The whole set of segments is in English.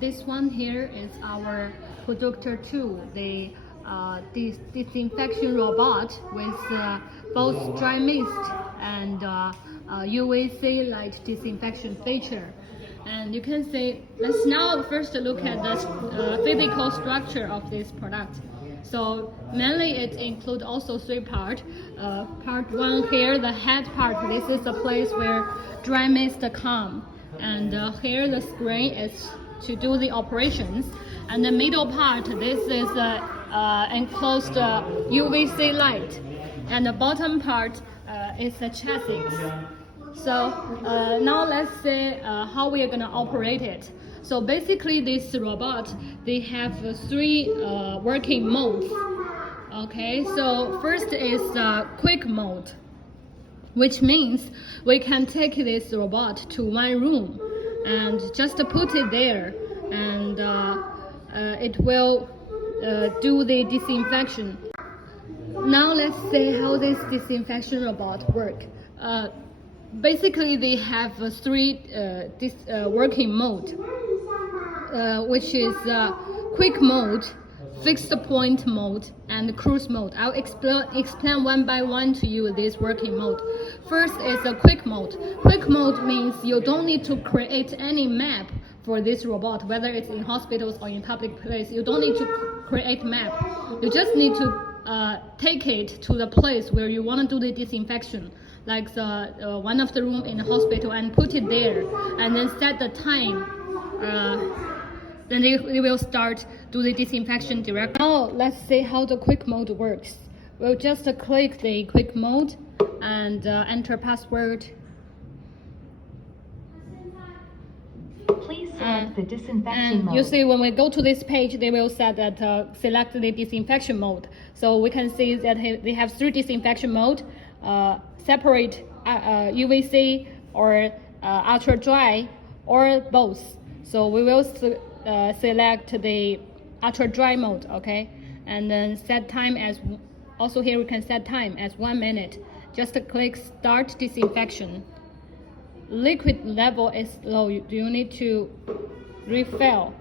this one here is our Productor 2, the disinfection robot with both dry mist and UVC light disinfection feature. And you can see, let's now first look at the physical structure of this product. So mainly it includes also three parts. Part one here, the head part, this is the place where dry mist come. And here the screen is to do the operations. And the middle part, this is enclosed UVC light. And the bottom part is the chassis. So now let's see how we are going to operate it. So basically this robot, they have three working modes. Okay, so first is quick mode, which means we can take this robot to one room and just put it there, and it will do the disinfection. Now let's see how this disinfection robot works. Basically, they have three working mode, which is quick mode, fixed point mode, and cruise mode. I'll explain one by one to you this working mode. First is a quick mode. Quick mode means you don't need to create any map for this robot, whether it's in hospitals or in public place. You don't need to create map. You just need to take it to the place where you want to do the disinfection, like the one of the room in the hospital, and put it there, and then set the time. Then they will start do the disinfection directly. Now let's see how the quick mode works. We'll just click the quick mode and enter password. Please select the disinfection mode. You see, when we go to this page, they will set that select the disinfection mode. So we can see that they have three disinfection mode: separate UVC or ultra dry, or both. So we will select the ultra dry mode, okay? And then set time as, also here we can set time as 1 minute. Just click start disinfection. Liquid level is low. You need to refill.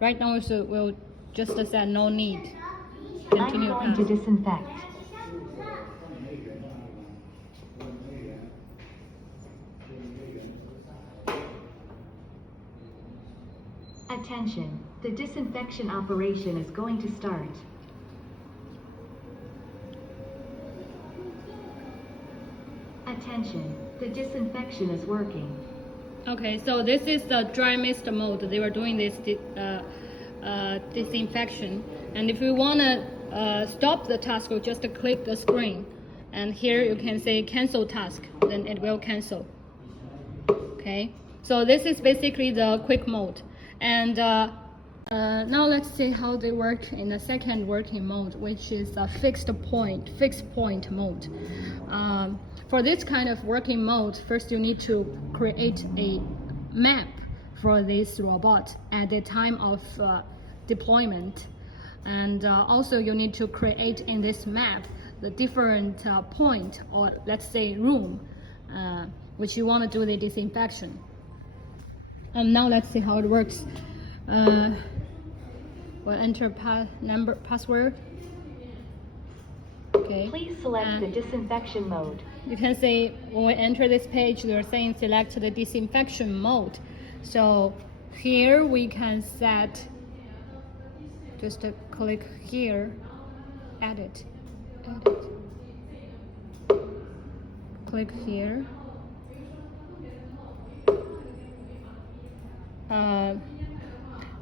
Right now we'll just set no need. Continue. I'm going to disinfect. Attention, the disinfection operation is going to start. Attention, the disinfection is working. Okay, so this is the dry mist mode. They were doing this disinfection. And if you want to stop the task, you just click the screen. And here you can say cancel task, then it will cancel. Okay, so this is basically the quick mode. And now let's see how they work in the second working mode, which is a fixed point mode. For this kind of working mode, first you need to create a map for this robot at the time of deployment. And also you need to create in this map the different point, or let's say room, which you want to do the disinfection. And now let's see how it works. We'll enter password. Okay. Please select the disinfection mode. You can see when we enter this page, they're saying select the disinfection mode. So here we can set, just click here, edit. Click here.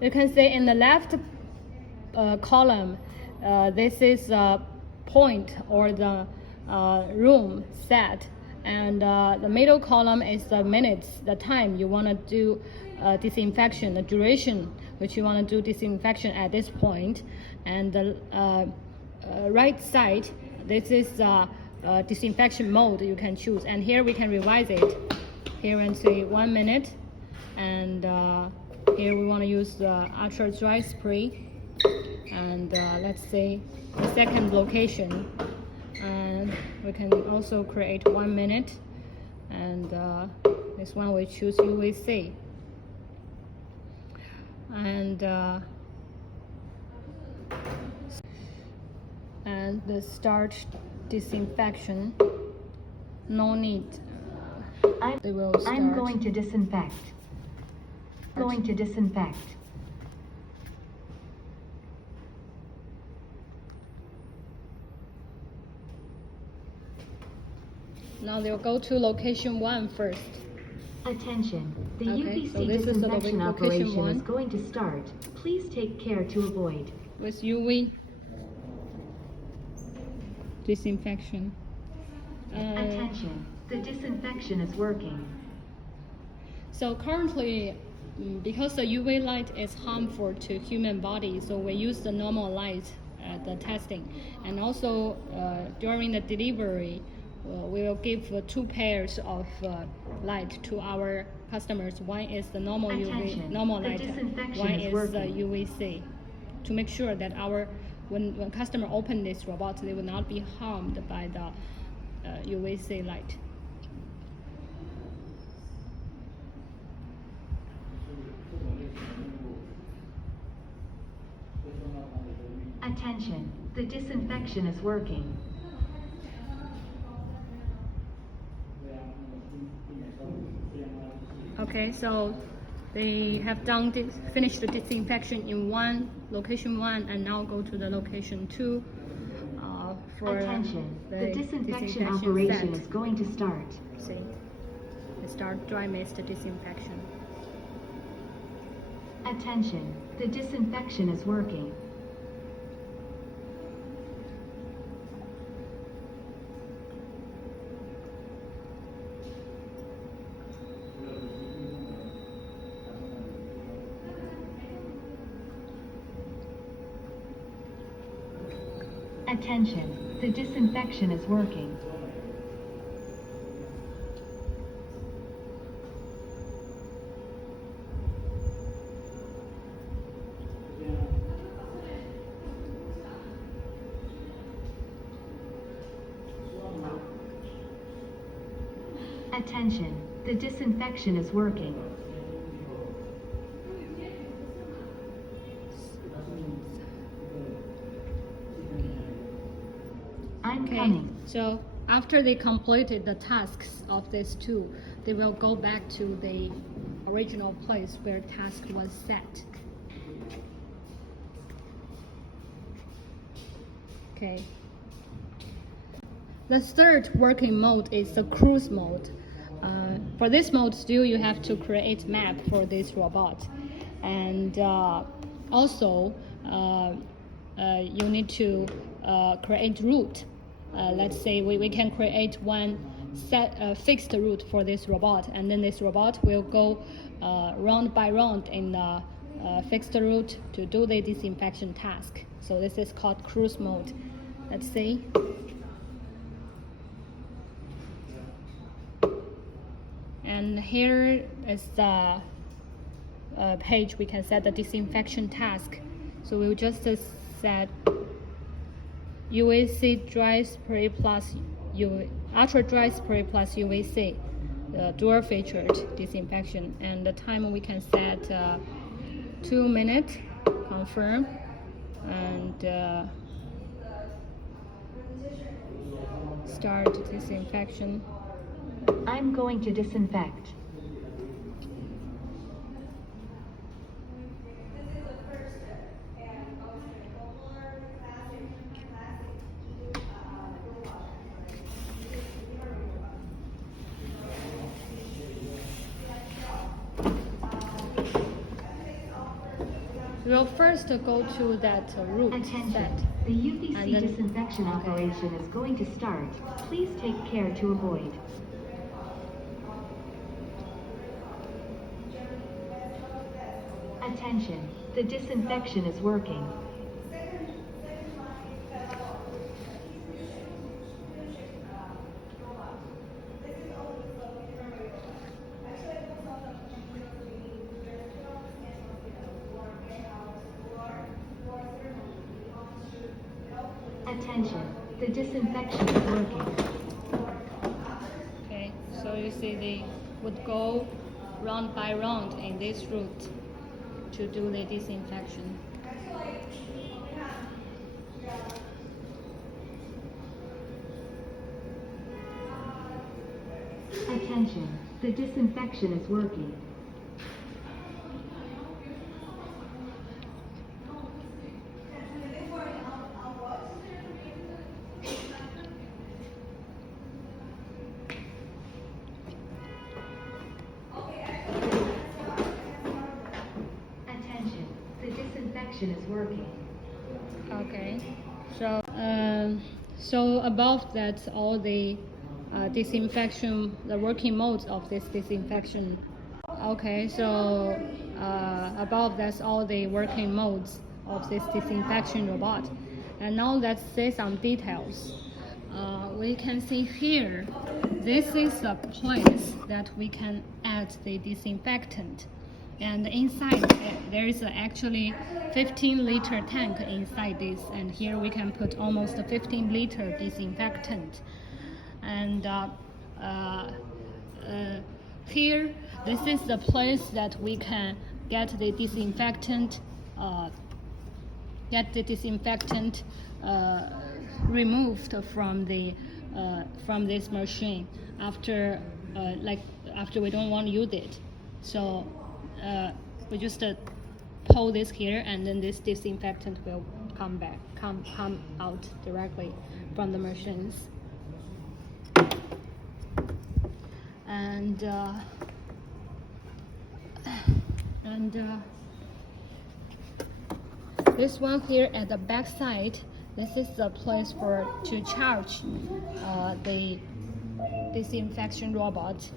You can see in the left column, this is a point or the room set, and the middle column is the minutes, the time you want to do disinfection, the duration which you want to do disinfection at this point, and the right side, this is disinfection mode you can choose, and here we can revise it. Here and say 1 minute, and here we want to use the ultra dry spray, and let's say the second location, and we can also create 1 minute, and this one we choose UVC, and and the start disinfection. No need. They will start. I'm going to disinfect. Going to disinfect. Now they'll go to location 1 first. Attention. The Okay, UVC so this is the disinfection location operation one. is going to start. Please take care to avoid. With UV disinfection. Attention. The disinfection is working. So currently, because the UV light is harmful to human body, so we use the normal light at the testing. And also during the delivery, we will give 2 pairs of light to our customers. One is the normal Attention. normal The light, disinfection one is is working. the UVC, to make sure that when customer open this robot, they will not be harmed by the UVC light. Attention. The disinfection is working. Okay, so they have finished the disinfection in location 1, and now go to the location 2 for Attention. The disinfection disinfection operation set. is going to start. See, we start dry mist disinfection. Attention. The disinfection is working. Attention. The disinfection is working. Attention. The disinfection is working. I'm Okay, coming. so after they completed the tasks of these 2, they will go back to the original place where task was set. Okay. The third working mode is the cruise mode. For this mode, still you have to create map for this robot, and also you need to create route. Let's say we can create one fixed route for this robot, and then this robot will go round by round in the fixed route to do the disinfection task. So this is called cruise mode. Let's see. And here is the page we can set the disinfection task. So we'll just set UVC dry spray plus ultra dry spray plus UVC, dual featured disinfection, and the time we can set 2 minutes, confirm, and start disinfection. I'm going to disinfect. We'll first go to that route Attention. set. The UVC And then- disinfection operation is going to start. Please take care to avoid. Attention. The disinfection is working. Attention. The disinfection is working. Okay, so you see they would go round by round in this route to do the disinfection. Attention, the disinfection is working. Attention, the disinfection is working. Okay, so above that's all the disinfection, the working modes of this disinfection. Okay, so above that's all the working modes of this disinfection robot. And now let's see some details. We can see here, this is the place that we can add the disinfectant. And inside there is actually 15-liter tank inside this, and here we can put almost a 15-liter disinfectant. And here, this is the place that we can get the disinfectant removed from this machine after we don't want to use it. So we just pull this here, and then this disinfectant will come out directly from the machines. And this one here at the back side, this is the place to charge the disinfection robot.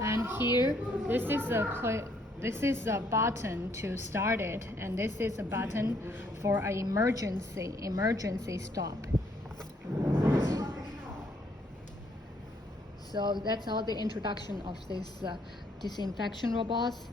And here, this is a button to start it, and this is a button for an emergency stop. So that's all the introduction of this disinfection robots.